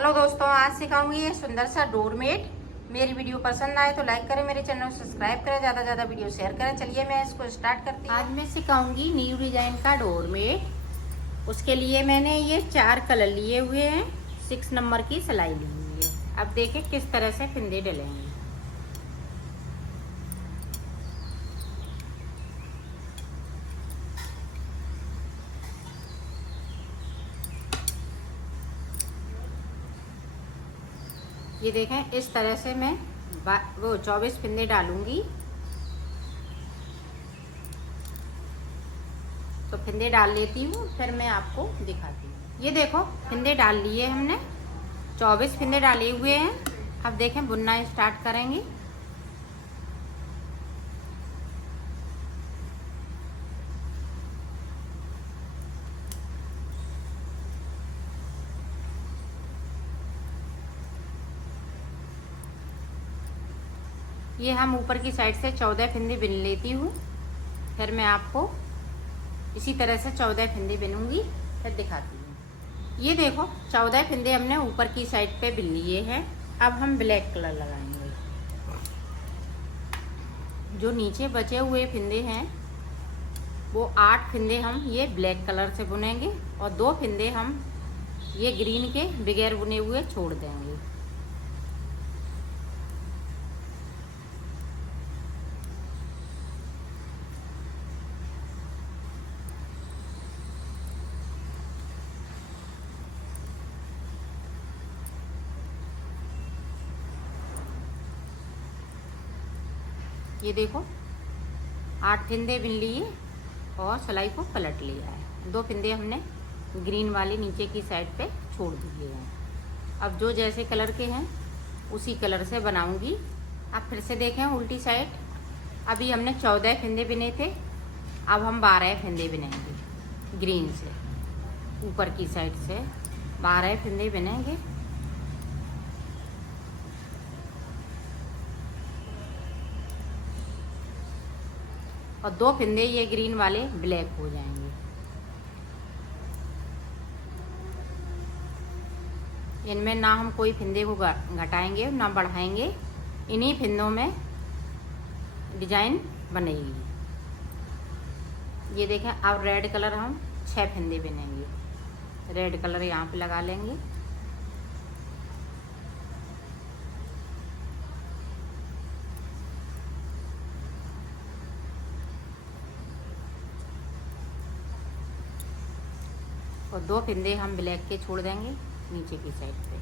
Hello दोस्तों, आज सिखाऊंगी ये सुंदर सा डोरमेट। मेरी वीडियो पसंद आए तो लाइक करें, मेरे चैनल को सब्सक्राइब करें, ज़्यादा से ज़्यादा वीडियो शेयर करें। चलिए मैं इसको स्टार्ट करती हूँ। आज मैं सिखाऊंगी न्यू डिजाइन का डोरमेट। उसके लिए मैंने ये 4 कलर लिए हुए हैं, 6 नंबर की सिलाई ली हुई है। अब देखें किस तरह से फिंदे डलेंगे। ये देखें, इस तरह से मैं वो 24 फिंदे डालूंगी। तो फिंदे डाल लेती हूँ, फिर मैं आपको दिखाती हूँ। ये देखो, फिंदे डाल लिए हमने, 24 फिंदे डाले हुए हैं। अब देखें बुनना स्टार्ट करेंगे। ये हम ऊपर की साइड से 14 फिंदे बिन लेती हूँ, फिर मैं आपको इसी तरह से 14 फिंदे बिनूंगी, फिर दिखाती हूँ। ये देखो, 14 फिंदे हमने ऊपर की साइड पे बिन लिए हैं। अब हम ब्लैक कलर लगाएंगे। जो नीचे बचे हुए फिंदे हैं वो 8 फिंदे हम ये ब्लैक कलर से बुनेंगे और 2 फिंदे हम ये ग्रीन के बगैर बुने हुए छोड़ देंगे। ये देखो, 8 फिंदे बिन लिए और सिलाई को पलट लिया है। 2 फिंदे हमने ग्रीन वाले नीचे की साइड पे छोड़ दिए हैं। अब जो जैसे कलर के हैं उसी कलर से बनाऊंगी। अब फिर से देखें उल्टी साइड। अभी हमने 14 फिंदे बिने थे, अब हम 12 फिंदे बिनेंगे। ग्रीन से ऊपर की साइड से 12 फिंदे बिनेंगे। और 2 फिंदे ये ग्रीन वाले ब्लैक हो जाएंगे। इनमें ना हम कोई फिंदे को घटाएंगे ना बढ़ाएंगे, इन्हीं फिंदों में डिजाइन बनेगी। ये देखें, अब रेड कलर हम 6 फिंदे बिनेंगे। रेड कलर यहाँ पे लगा लेंगे। और 2 फिंदे हम ब्लैक के छोड़ देंगे नीचे की साइड पे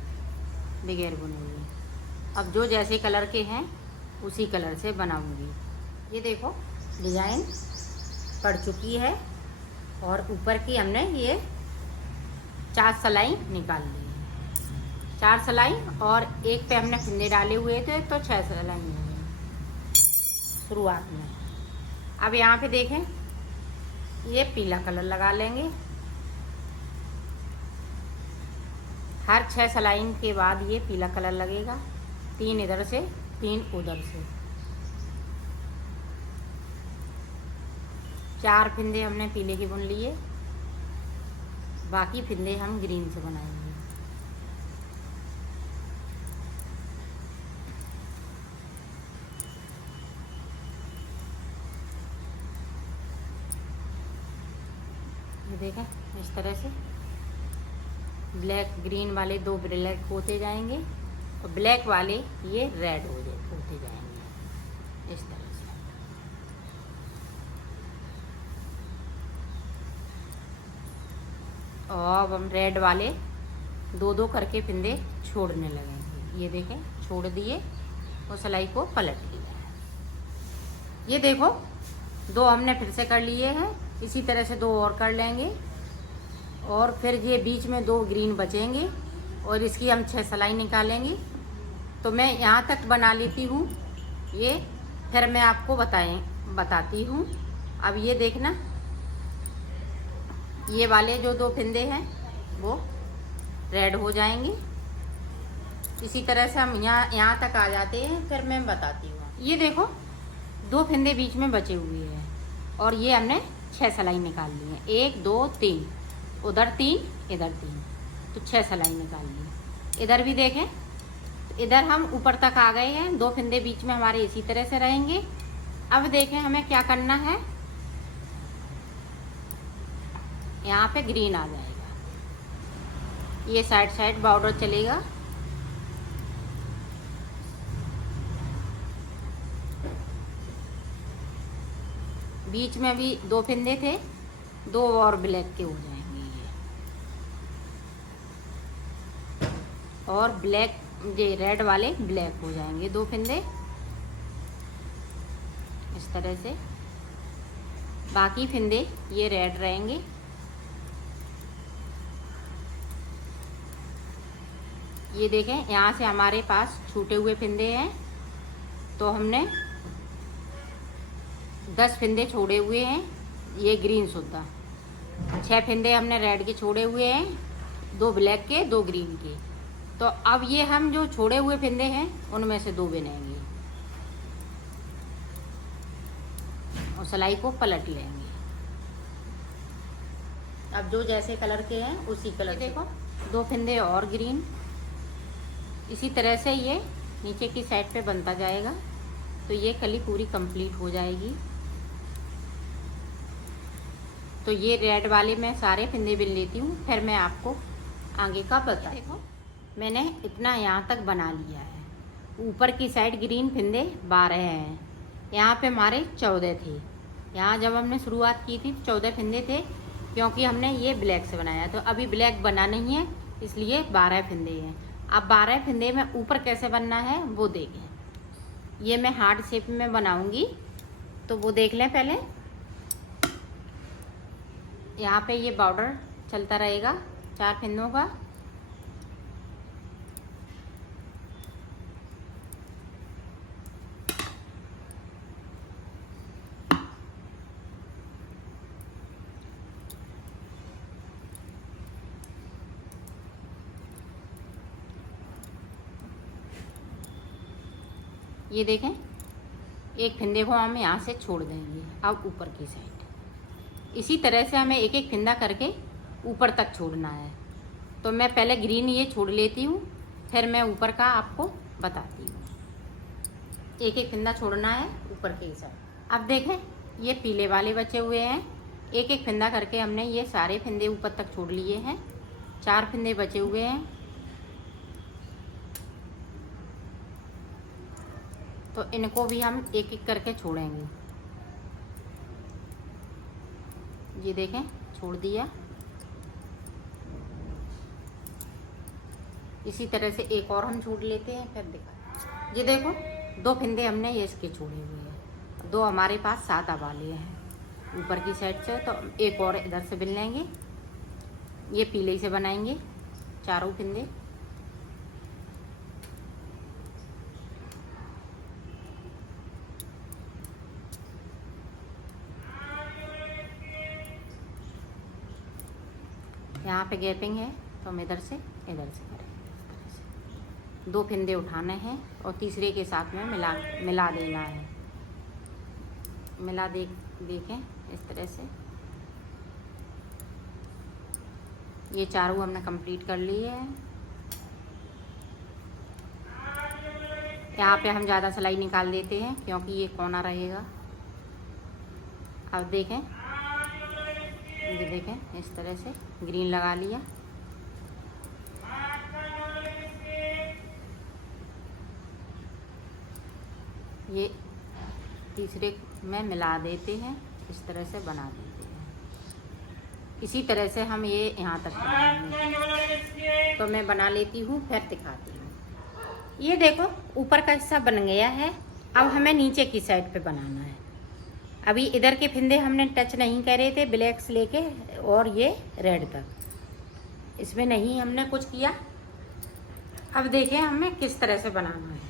बगैर बुने हुए। अब जो जैसे कलर के हैं उसी कलर से बनाऊंगी। ये देखो, डिजाइन पड़ चुकी है और ऊपर की हमने ये 4 सिलाई निकाल ली है। 4 सिलाई और एक पे हमने फिंदे डाले हुए थे तो 6 सिलाई हो गई शुरुआत में। अब यहाँ पे देखें, ये पीला कलर लगा लेंगे। हर 6 सिलाई के बाद ये पीला कलर लगेगा। 3 इधर से 3 उधर से। 4 फिंदे हमने पीले के बुन लिए, बाकी फिंदे हम ग्रीन से बनाएंगे। ये देखें, इस तरह से ब्लैक ग्रीन वाले 2 ब्लैक होते जाएंगे और ब्लैक वाले ये रेड होते जाएंगे इस तरह से। और अब हम रेड वाले 2-2 करके फिंदे छोड़ने लगेंगे। ये देखें, छोड़ दिए और सिलाई को पलट लिया है। ये देखो, 2 हमने फिर से कर लिए हैं। इसी तरह से 2 और कर लेंगे और फिर ये बीच में 2 ग्रीन बचेंगे और इसकी हम 6 सिलाई निकालेंगे। तो मैं यहाँ तक बना लेती हूँ ये, फिर मैं आपको बताती हूँ। अब ये देखना, ये वाले जो 2 फिंदे हैं वो रेड हो जाएंगे। इसी तरह से हम यहाँ तक आ जाते हैं, फिर मैं बताती हूँ। ये देखो, 2 फिंदे बीच में बचे हुए हैं और ये हमने 6 सिलाई निकाल ली है। 1 2 3, उधर 3 इधर 3, तो 6 सिलाई निकाल ली। इधर भी देखें, इधर हम ऊपर तक आ गए हैं, 2 फंदे बीच में हमारे इसी तरह से रहेंगे। अब देखें हमें क्या करना है, यहाँ पे ग्रीन आ जाएगा, ये साइड साइड बॉर्डर चलेगा। बीच में भी 2 फंदे थे, 2 और ब्लैक के हो जाएंगे ये, और ब्लैक ये रेड वाले ब्लैक हो जाएंगे 2 फंदे इस तरह से। बाकी फंदे ये रेड रहेंगे। ये देखें, यहाँ से हमारे पास छूटे हुए फंदे हैं, तो हमने 10 फंदे छोड़े हुए हैं, ये ग्रीन सुद्धा। 6 फंदे हमने रेड के छोड़े हुए हैं, 2 ब्लैक के, 2 ग्रीन के। तो अब ये हम जो छोड़े हुए फंदे हैं उनमें से 2 बिनेंगे और सिलाई को पलट लेंगे। अब जो जैसे कलर के हैं उसी कलर से देखो 2 फंदे और ग्रीन, इसी तरह से ये नीचे की साइड पे बनता जाएगा। तो ये कली पूरी कंप्लीट हो जाएगी। तो ये रेड वाले मैं सारे फंदे बिन लेती हूँ, फिर मैं आपको आगे का बता। देखो मैंने इतना यहाँ तक बना लिया है। ऊपर की साइड ग्रीन फंदे 12 हैं, यहाँ पे हमारे 14 थे। यहाँ जब हमने शुरुआत की थी 14 फंदे थे, क्योंकि हमने ये ब्लैक से बनाया। तो अभी ब्लैक बना नहीं है, इसलिए 12 फंदे हैं। अब 12 फंदे में ऊपर कैसे बनना है वो देखें। ये मैं हार्ट शेप में बनाऊंगी, तो वो देख लें पहले। यहाँ पे ये बॉर्डर चलता रहेगा 4 फंदों का। ये देखें, एक फंदे को हम यहाँ से छोड़ देंगे। अब ऊपर की साइड इसी तरह से हमें एक एक फंदा करके ऊपर तक छोड़ना है। तो मैं पहले ग्रीन ये छोड़ लेती हूँ, फिर मैं ऊपर का आपको बताती हूँ। एक एक फंदा छोड़ना है ऊपर की साइड। अब देखें, ये पीले वाले बचे हुए हैं, एक एक फंदा करके हमने ये सारे फंदे ऊपर तक छोड़ लिए हैं। 4 फंदे बचे हुए हैं, तो इनको भी हम एक एक करके छोड़ेंगे। ये देखें, छोड़ दिया। इसी तरह से एक और हम छोड़ लेते हैं, फिर दिखा। ये देखो 2 फंदे हमने ये इसके छोड़े हुए हैं, 2 हमारे पास सादा वाले हैं ऊपर की साइड से। तो एक और इधर से बिन लेंगे, ये पीले से बनाएंगे चारों फंदे। यहाँ पे गैपिंग है, तो हम इधर से करें। 2 फंदे उठाने हैं और तीसरे के साथ में मिला देना है। देखें इस तरह से। ये चारों हमने कंप्लीट कर लिए हैं। यहाँ पे हम ज़्यादा सिलाई निकाल देते हैं, क्योंकि ये कोना रहेगा। अब देखें, ये देखें इस तरह से ग्रीन लगा लिया। ये तीसरे में मिला देते हैं, इस तरह से बना देते हैं। इसी तरह से हम ये यहाँ तक बनाएंगे। तो मैं बना लेती हूँ, फिर दिखाती हूँ। ये देखो ऊपर का हिस्सा बन गया है। अब हमें नीचे की साइड पे बनाना है। अभी इधर के फंदे हमने टच नहीं करे थे, ब्लैक से लेके और ये रेड तक, इसमें नहीं हमने कुछ किया। अब देखें हमें किस तरह से बनाना है।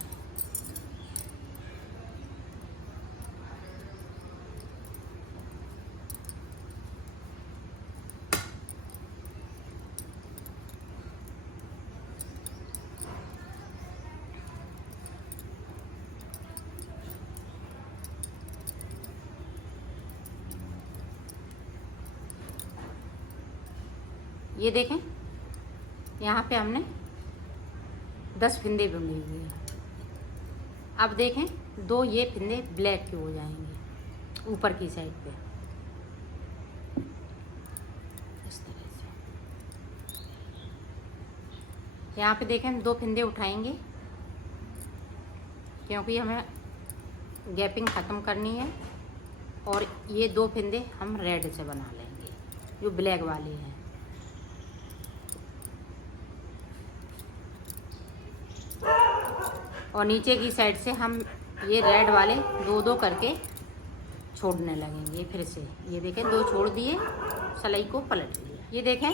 ये देखें, यहाँ पे हमने 10 फिंदे बुने हुए हैं। अब देखें 2 ये फिंदे ब्लैक के हो जाएंगे ऊपर की साइड पे, इस तरह से। यहाँ पे देखें हम 2 फिंदे उठाएंगे क्योंकि हमें गैपिंग ख़त्म करनी है, और ये 2 फिंदे हम रेड से बना लेंगे जो ब्लैक वाले हैं। और नीचे की साइड से हम ये रेड वाले 2-2 करके छोड़ने लगेंगे फिर से। ये देखें 2 छोड़ दिए, सलाई को पलट लिया। ये देखें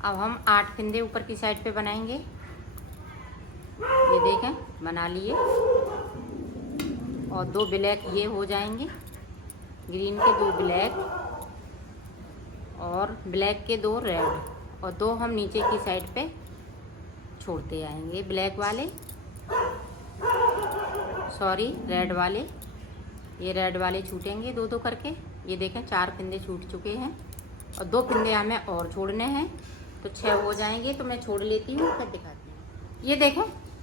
अब हम 8 फिंदे ऊपर की साइड पे बनाएंगे। ये देखें बना लिए, और 2 ब्लैक ये हो जाएंगे, ग्रीन के 2 ब्लैक और ब्लैक के 2 रेड, और 2 हम नीचे की साइड पे छोड़ते आएंगे ब्लैक वाले, सॉरी रेड वाले। ये रेड वाले छूटेंगे 2-2 करके। ये देखें 4 फिंदे छूट चुके हैं, और 2 फिंदे हमें और छोड़ने हैं, तो 6 हो जाएंगे। तो मैं छोड़ लेती हूँ, फिर दिखाती हूँ। ये देखें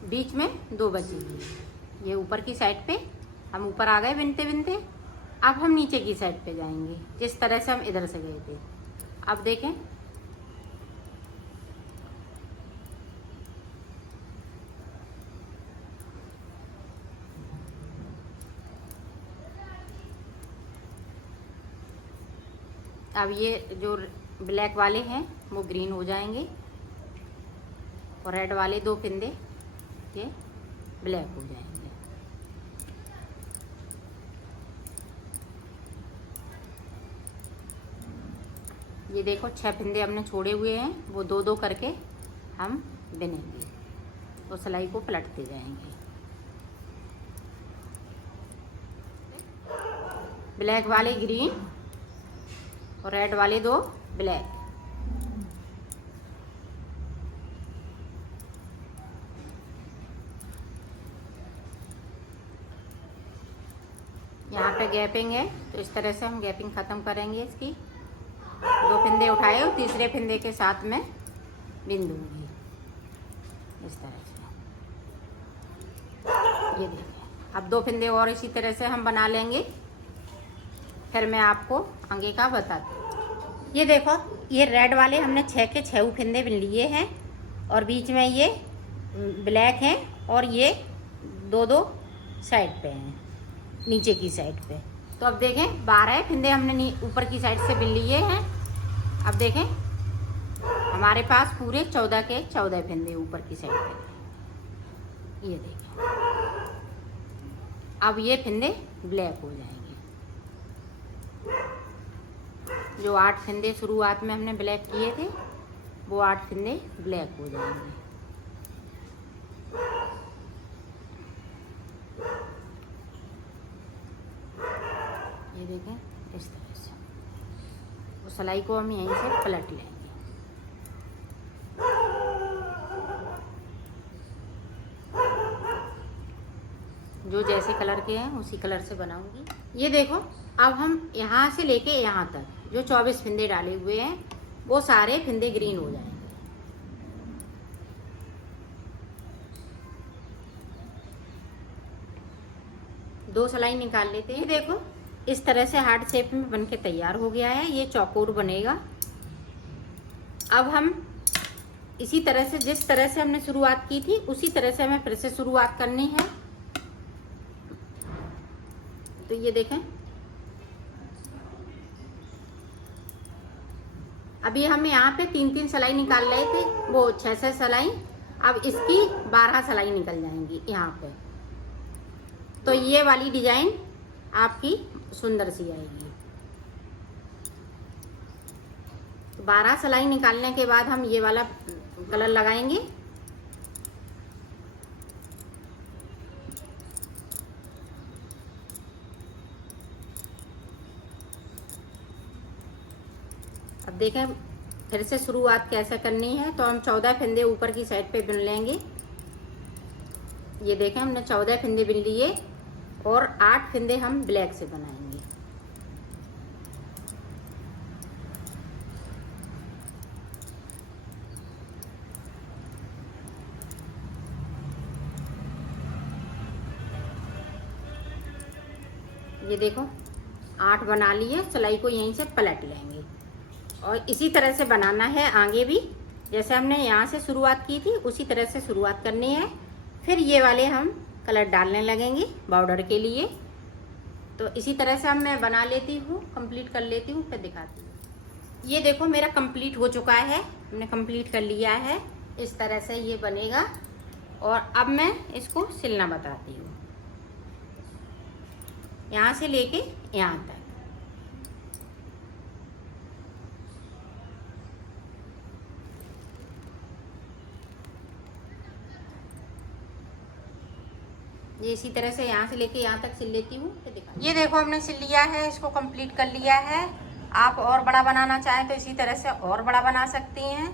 बीच में 2 बची हुई है। ये ऊपर की साइड पे हम ऊपर आ गए बिनते बिनते। अब हम नीचे की साइड पे जाएंगे जिस तरह से हम इधर से गए थे। अब देखें अब ये जो ब्लैक वाले हैं वो ग्रीन हो जाएंगे, और रेड वाले 2 फिंदे ये ब्लैक हो जाएंगे। ये देखो 6 फिंदे हमने छोड़े हुए हैं, वो 2-2 करके हम बिनेंगे और सिलाई को पलटते जाएंगे। ब्लैक वाले ग्रीन और रेड वाले 2 ब्लैक। यहाँ पे गैपिंग है, तो इस तरह से हम गैपिंग ख़त्म करेंगे इसकी। 2 फिंदे उठाए और तीसरे फिंदे के साथ में बिन दूंगी इस तरह से। ये देखिए अब 2 फिंदे और इसी तरह से हम बना लेंगे, फिर मैं आपको आगे का बताती हूँ। ये देखो ये रेड वाले हमने 6 के 6 फिंदे बिन लिए हैं, और बीच में ये ब्लैक हैं, और ये 2-2 साइड पे हैं नीचे की साइड पे। तो अब देखें 12 फिंदे हमने ऊपर की साइड से बिन लिए हैं। अब देखें हमारे पास पूरे 14 के 14 फिंदे ऊपर की साइड पे। ये देखें अब ये फिंदे ब्लैक हो जाएंगे। जो 8 फिंदे शुरुआत में हमने ब्लैक किए थे वो 8 फिंदे ब्लैक हो जाएंगे। ये देखें इस तरह से, वो सिलाई को हम यहीं से पलट लेंगे। जो जैसे कलर के हैं उसी कलर से बनाऊंगी। ये देखो अब हम यहाँ से लेके यहाँ तक जो 24 फिंदे डाले हुए हैं वो सारे फिंदे ग्रीन हो जाएंगे। दो सिलाई निकाल लेते हैं। देखो इस तरह से हार्ट शेप में बन के तैयार हो गया है, ये चौकोर बनेगा। अब हम इसी तरह से जिस तरह से हमने शुरुआत की थी उसी तरह से हमें फिर से शुरुआत करनी है। तो ये देखें अभी हम यहाँ पे 3-3 सिलाई निकाल रहे थे, वो 6-6 सिलाई, अब इसकी 12 सिलाई निकल जाएंगी यहाँ पे। तो ये वाली डिजाइन आपकी सुंदर सी आएगी। 12 सिलाई निकालने के बाद हम ये वाला कलर लगाएंगे। अब देखें फिर से शुरुआत कैसे करनी है। तो हम 14 फिंदे ऊपर की साइड पे बुन लेंगे। ये देखें हमने 14 फिंदे बुन लिए और 8 फिंदे हम ब्लैक से बनाएंगे। ये देखो 8 बना लिए, सिलाई को यहीं से पलट लेंगे और इसी तरह से बनाना है आगे भी। जैसे हमने यहाँ से शुरुआत की थी उसी तरह से शुरुआत करनी है। फिर ये वाले हम कलर डालने लगेंगे बॉर्डर के लिए। तो इसी तरह से मैं बना लेती हूँ, कंप्लीट कर लेती हूँ, फिर दिखाती हूँ। ये देखो मेरा कंप्लीट हो चुका है, हमने कंप्लीट कर लिया है। इस तरह से ये बनेगा और अब मैं इसको सिलना बताती हूँ, यहाँ से लेके यहाँ तक। ये इसी तरह से यहाँ से लेके यहाँ तक सिल लेती हूँ, फिर दिखा। ये देखो हमने सिल लिया है, इसको कंप्लीट कर लिया है। आप और बड़ा बनाना चाहें तो इसी तरह से और बड़ा बना सकती हैं।